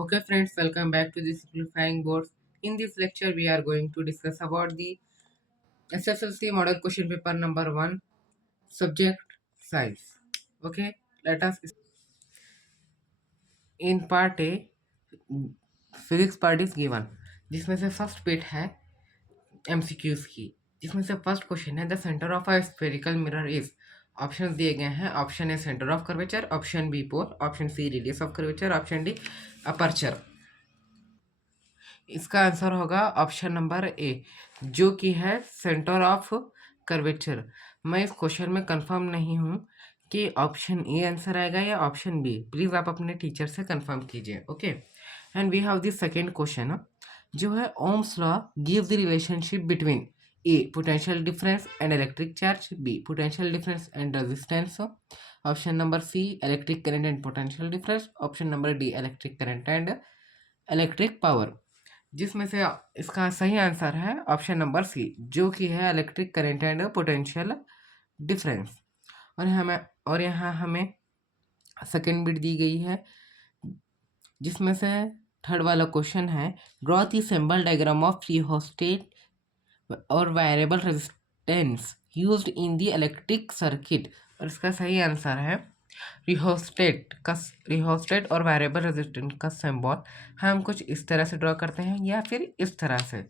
Okay friends, welcome back to the Simplifying Boards. In this lecture, we are going to discuss about the SSLC Model Question Paper number 1, Subject Size. Okay, let us. In part A, Physics part is given, जिसमें से first bit है MCQs की, जिसमें से first question है the centre of a spherical mirror is. Option दिए गए हैं, option A centre of curvature, option B pole, option C radius of curvature, option D aperture. इसका आंसर होगा ऑप्शन नंबर ए, जो कि है सेंटर ऑफ कर्वेचर। मैं इस क्वेश्चन में कंफर्म नहीं हूँ कि ऑप्शन ए आंसर आएगा या ऑप्शन बी। प्लीज़ आप अपने टीचर से कंफर्म कीजिए। Okay, and we have the second question, जो है Ohm's law give the relationship between A potential difference and electric charge, B potential difference and resistance, option number C electric current and potential difference, option number D electric current and electric power. जिसमें से इसका सही answer है option number सी, जो कि है electric current and potential difference. और यहाँ हमें सेकेंड बिट दी गई है, जिसमें से थर्ड वाला क्वेश्चन है draw the symbol diagram of rheostat और variable resistance used in the electric circuit. और इसका सही आंसर है रिहोस्टेट और वेरिएबल रेजिस्टेंस का सिंबल हम कुछ इस तरह से ड्रॉ करते हैं या फिर इस तरह से।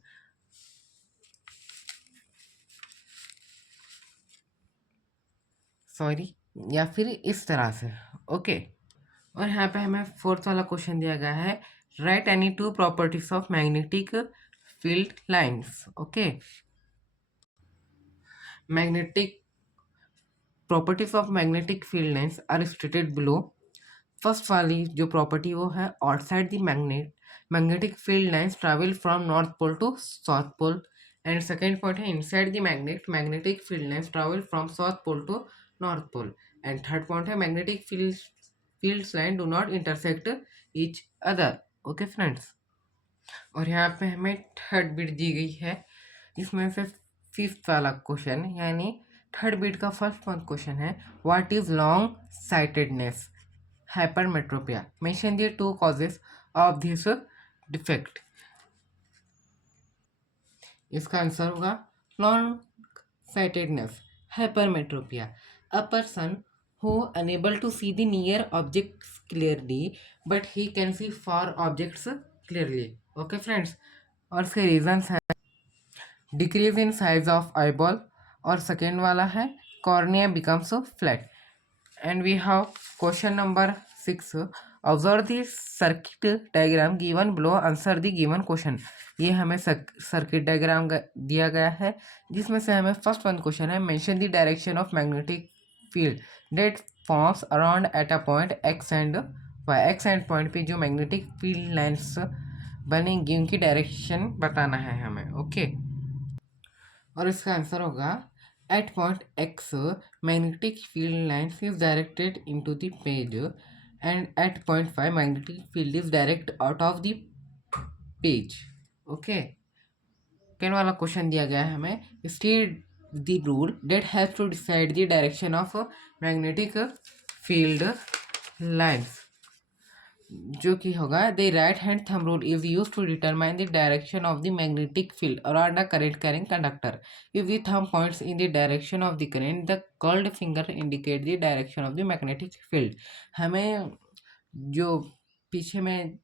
सॉरी, या फिर इस तरह से। ओके, और यहाँ पे हमें फोर्थ वाला क्वेश्चन दिया गया है write any two properties of magnetic field lines. Okay, magnetic properties of magnetic field lines are stated below. First वाली जो प्रॉपर्टी वो है outside the magnetic field lines travel from north pole to south pole, and second point है inside the magnetic field lines travel from south pole to north pole, and third point है magnetic fields line do not intersect each other. Okay friends, और यहाँ पे हमें third bit दी गई है, जिसमें से फिफ्थ वाला क्वेश्चन यानी थर्ड बिट का फर्स्ट क्वेश्चन है what is long sightedness hypermetropia, mention the two causes of this defect। इसका आंसर होगा long sightedness hypermetropia, a person who unable to see the near objects clearly but he can see far objects clearly। Okay friends, और इसके reasons हैं decrease in size of eyeball, और second वाला है cornea becomes flat. And we have question number 6, observe the circuit diagram given below, answer the given question. ये हमें circuit diagram दिया गया है, जिसमें से हमें फर्स्ट वन क्वेश्चन है mention the direction of magnetic field that forms around at a point X and Y. X and point पे जो मैग्नेटिक फील्ड लाइन्स बनेंगी उनकी डायरेक्शन बताना है हमें। ओके, और इसका आंसर होगा at point x magnetic field lines is directed into the page, and at point 5 magnetic field is direct out of the page। Okay, second वाला क्वेश्चन दिया गया है हमें state the rule that has to decide the direction of magnetic field lines, जो कि होगा the right hand thumb rule is use to determine the direction of the magnetic field around a current carrying conductor. If the thumb points in the direction of the current the curled finger indicate the direction of the magnetic field. हमें जो पीछे में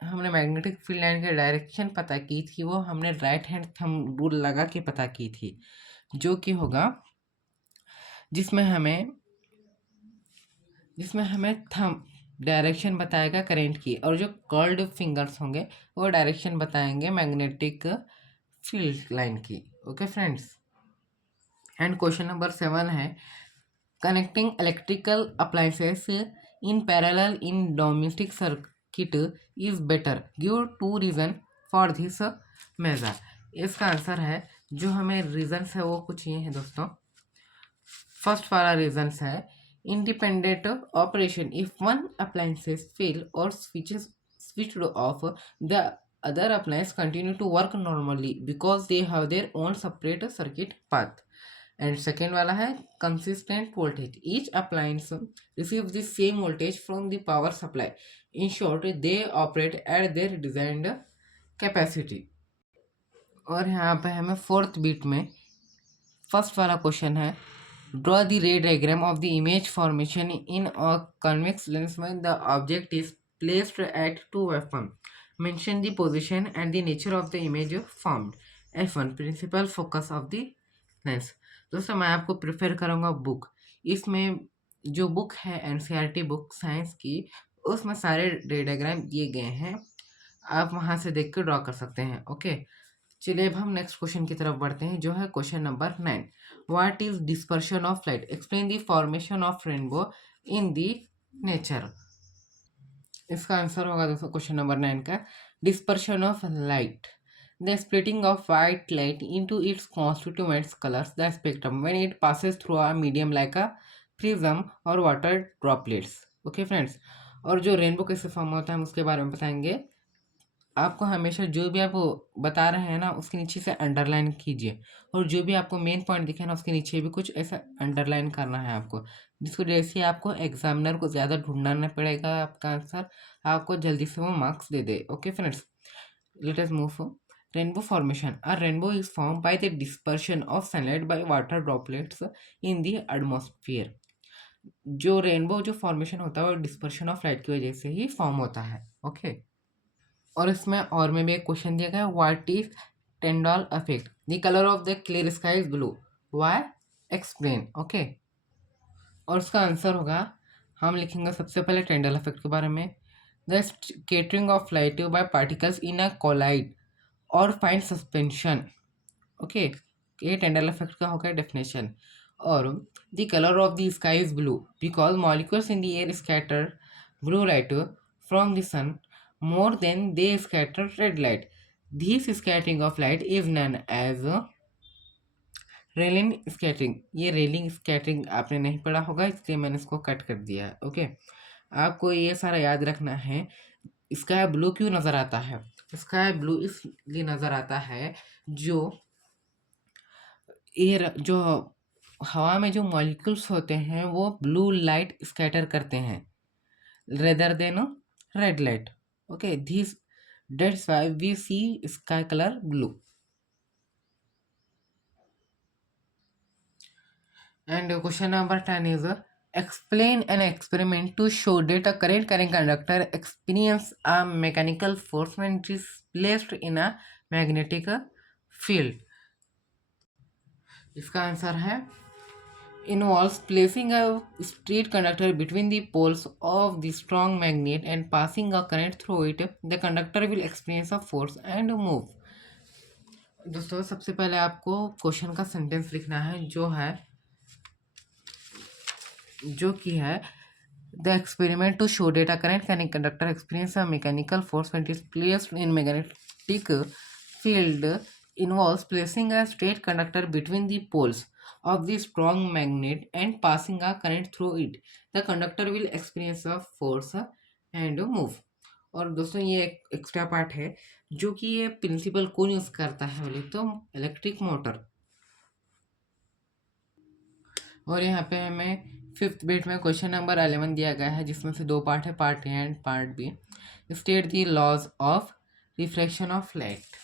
हमने magnetic field line की direction पता की थी वो हमने राइट हैंड थंब रूल लगा के पता की थी, जो कि होगा जिसमें हमें थंब डायरेक्शन बताएगा करंट की, और जो कर्ल्ड फिंगर्स होंगे वो डायरेक्शन बताएंगे मैग्नेटिक फील्ड लाइन की। Okay friends, and question number 7 है connecting electrical appliances in parallel in domestic circuit is better, give 2 reason for this measure. इसका आंसर है, जो हमें रीजन्स है वो कुछ ये हैं दोस्तों। फर्स्ट वाला रीजन्स है independent operation, if one appliances fail or switched off, the other appliance continue to work normally because they have their own separate circuit path। And second वाला है consistent voltage, each appliance receive the same voltage from the power supply, in short they operate at their designed capacity. और यहाँ पे हमें fourth bit में first वाला question है, draw the ray diagram of the image formation in a convex lens में the object is placed at 2f1, mention the position and the nature of the image formed. f1 principal focus of the lens. दोस्तों मैं आपको prefer करूँगा book, इसमें जो book है NCERT book science की, उसमें सारे रे डायग्राम दिए गए हैं, आप वहाँ से देख कर ड्रॉ कर सकते हैं। ओके, चलिए अब हम नेक्स्ट क्वेश्चन की तरफ बढ़ते हैं, जो है question number 9। What is dispersion of light, explain the formation of rainbow in the nature. इसका आंसर होगा दोस्तों क्वेश्चन नंबर 9 का, dispersion of light, the splitting of white light into its constituents colours the spectrum when it passes through a medium like a prism और water droplets. Okay friends, और जो rainbow कैसे form होता है हम उसके बारे में बताएंगे। आपको हमेशा जो भी आप बता रहे हैं ना उसके नीचे से अंडरलाइन कीजिए, और जो भी आपको मेन पॉइंट दिखे ना उसके नीचे भी कुछ ऐसा अंडरलाइन करना है आपको, जिसको जैसे आपको एग्जामिनर को ज़्यादा ढूंढना नहीं पड़ेगा, आपका आंसर आपको जल्दी से वो marks they they. Okay friends, let us move. Rainbow formation, a rainbow is form by the dispersion of sunlight by water droplets in the atmosphere. जो रेनबो जो फॉर्मेशन होता है वो डिस्पर्शन ऑफ लाइट की वजह से ही फॉर्म होता है। ओके, और इसमें और में भी एक क्वेश्चन दिया गया है, what is Tyndall effect, the colour of the clear sky is blue, why, explain. Okay, और उसका आंसर होगा, हम लिखेंगे सबसे पहले टेंडल इफेक्ट के बारे में, the scattering of light by particles in a colloid और फाइन सस्पेंशन। ओके, ये टेंडल इफेक्ट का हो गया डेफिनेशन। और the colour of the sky is blue because molecules in the air scatter blue light from the sun more than they scatter red light. This scattering of light is known as railing scattering. ये railing scattering आपने नहीं पढ़ा होगा इसलिए मैंने इसको cut कर दिया है। ओके, आपको ये सारा याद रखना है। स्काई ब्लू क्यों नज़र आता है, स्काई ब्लू इसलिए नज़र आता है जो एयर जो हवा में जो मॉलिक्यूल्स होते हैं वो ब्लू लाइट स्कैटर करते हैं rather than red light. Okay, this that's why we see sky color blue. And question number 10 is explain an experiment to show that a current carrying conductor experience a mechanical force when it is placed in a magnetic field. इसका answer है, involves placing a straight conductor between the poles of the strong magnet and passing a current through it. The conductor will experience a force and move. दोस्तों सबसे पहले आपको question का sentence लिखना है, जो कि है the experiment to show that a current can conductor experience a mechanical force when it is placed in magnetic field involves placing a straight conductor between the poles of the strong magnet and passing a current through it. The conductor will experience a force and move. और दोस्तों ये एक extra part है, जो कि ये principal कौन use करता है बोले तो इलेक्ट्रिक मोटर। और यहाँ पे हमें फिफ्थ बिट में क्वेश्चन नंबर 11 दिया गया है, जिसमें से दो पार्ट है, part A and part B. State the laws of refraction of light.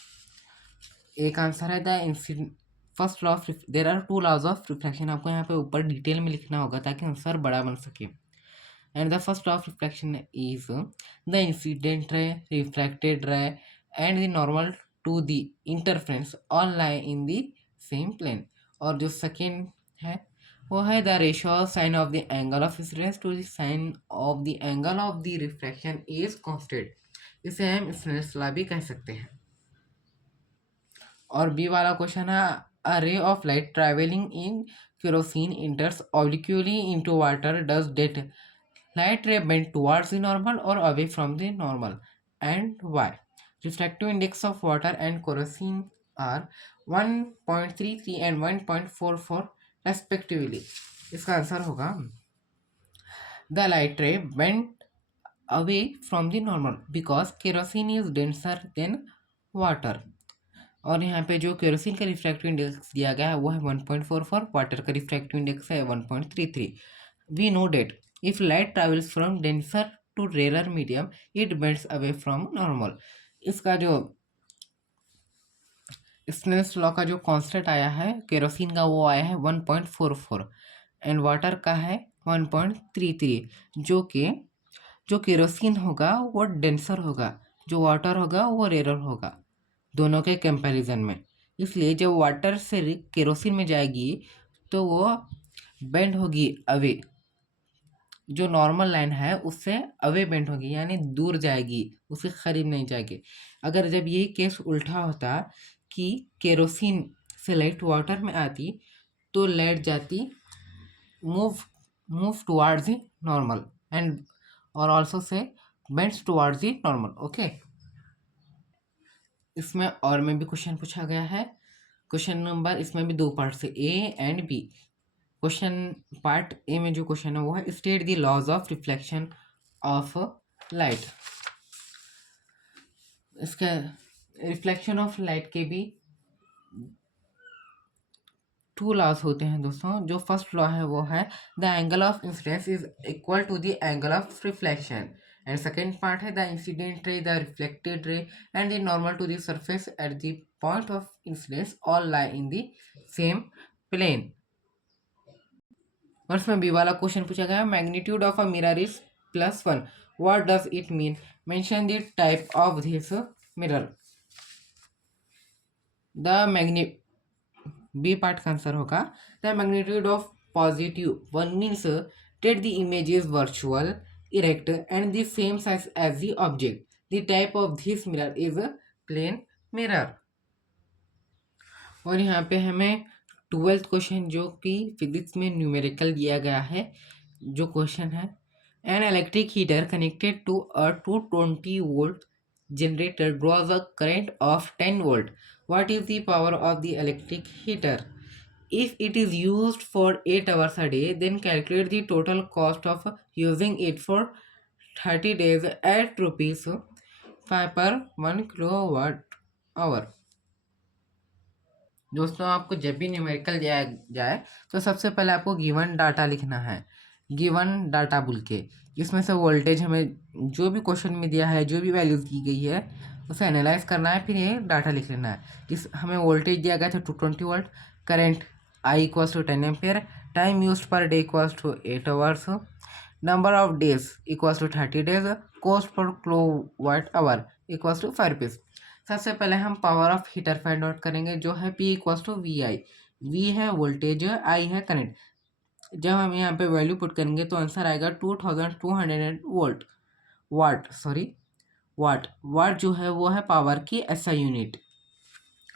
एक आंसर है the first law of, there are two laws of refraction. आपको यहाँ पे ऊपर डिटेल में लिखना होगा ताकि आंसर बड़ा बन सके। And the first law of refraction is the incident ray, refracted ray and the normal to the interference all lie in the same plane. और जो सेकेंड है वो है the ratio sine of the angle of incidence to the sine of the angle of the refraction is constant. इसे हम Snell's law भी कह सकते हैं। और बी वाला क्वेश्चन है, a ray of light travelling in kerosene enters obliquely into water, does that light ray bend towards the normal or away from the normal, and why? Refractive index of water and kerosene are 1.33 and 1.44 respectively. इसका answer होगा, the light ray bend away from the normal because kerosene is denser than water. और यहाँ पे जो kerosene का refractive index दिया गया है वो है 1.44, वाटर का रिफ्रैक्टिव इंडेक्स है 1.33। We know that if light travels from denser to rare medium it bends away from normal. इसका जो स्नेल्स लॉ का जो कांस्टेंट आया है केरोसिन का वो आया है 1.44 एंड वाटर का है 1.33। जो केरोसिन होगा वो डेंसर होगा, जो वाटर होगा वो रेयर होगा दोनों के कंपैरिजन में। इसलिए जब वाटर से केरोसिन में जाएगी तो वो बेंड होगी अवे, जो नॉर्मल लाइन है उससे अवे बेंड होगी यानी दूर जाएगी, उसके करीब नहीं जाएगी। अगर जब ये केस उल्टा होता कि केरोसिन से लाइट वाटर में आती तो लाइट जाती move move towards the normal and और आल्सो से bends towards the normal. Okay, इसमें और में भी क्वेश्चन पूछा गया है। क्वेश्चन नंबर इसमें भी दो पार्ट से A and B. Question part A में जो क्वेश्चन है वो है state the laws of reflection of light. इसका रिफ्लेक्शन ऑफ लाइट के भी टू लॉज होते हैं दोस्तों। जो फर्स्ट लॉ है वो है the angle of incidence is equal to the angle of reflection and second part है the incident ray, the reflected ray and the normal to the surface at the point of incidence all lie in the same plane. और इसमें B वाला question पूछा गया magnitude of a mirror is +1, what does it mean, mention the type of this mirror. The magni B part का answer होगा the magnitude of positive one means that the image is virtual, erect and the same size as the object. The type of this mirror is a plane mirror. और यहाँ पे हमें 12th question जो कि physics में numerical दिया गया है, जो क्वेश्चन है an electric heater connected to a 220 volt generator draws a current of 10 volt. What is the power of the electric heater? If it is used for 8 hours a day, then calculate the total cost of using it for 30 days at rupees 5 per 1 kilowatt hour. दोस्तों आपको जब भी numerical दिया जाए तो सबसे पहले आपको गिवन डाटा लिखना है, गिवन डाटा बोल के। इसमें से वोल्टेज हमें जो भी क्वेश्चन में दिया है, जो भी वैल्यूज दी गई है उसे एनालाइज करना है, फिर ये डाटा लिख लेना है। इस हमें वोल्टेज दिया गया था 220 volt, current I equals to 10 ampere, time used per day equals to 8 hours, number of days equals to 30 days, cost per kilowatt hour equals to 5 rupees। सबसे पहले हम power of heater find out करेंगे जो है P equals to V I. V है voltage, I है current. जब हम यहाँ पे वैल्यू पुट करेंगे तो आंसर आएगा 2200 वोल्ट वाट जो है वो है पावर की SI यूनिट।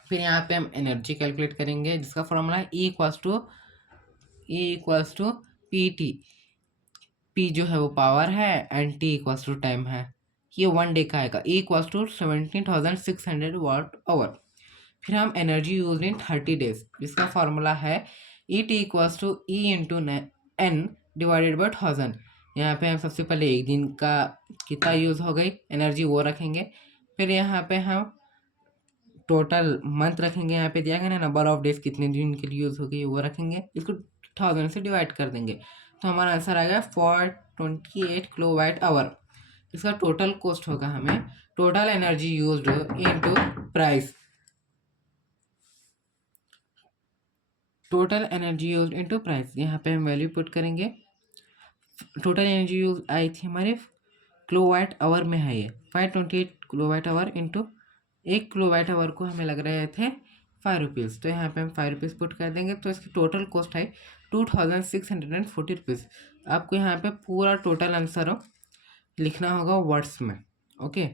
फिर यहाँ पे हम एनर्जी कैलकुलेट करेंगे जिसका फॉर्मूला है E equals to P T. P जो है वो पावर है and T equals to time है, ये 1 डे का आएगा। E equals to 17,600 watt hour. फिर हम एनर्जी यूज इन 30 डेज जिसका फॉर्मूला है E T equals to E into N divided by 1000। यहाँ पे हम सबसे पहले एक दिन का कितना यूज़ हो गई एनर्जी वो रखेंगे, फिर यहाँ पे हम टोटल मंथ रखेंगे, यहाँ पे दिया गया ना नंबर ऑफ डेज कितने दिन के लिए यूज़ हो गई वो रखेंगे, इसको 1000 से डिवाइड कर देंगे तो हमारा आंसर आएगा 428 किलोवाट आवर। इसका टोटल कॉस्ट होगा हमें total energy used into price, total energy used into price. यहाँ पे हम वैल्यू पुट करेंगे। टोटल एनर्जी यूज आई थी हमारे किलोवाट आवर में है, ये 528 kilowatt hour into 1 kilowatt hour को हमें लग रहे थे 5 रुपीज़, तो यहाँ पे हम 5 रुपीज़ पुट कर देंगे तो इसकी टोटल कॉस्ट है 2640 रुपीज़। आपको यहाँ पे पूरा टोटल आंसर लिखना होगा वर्ड्स में। ओके।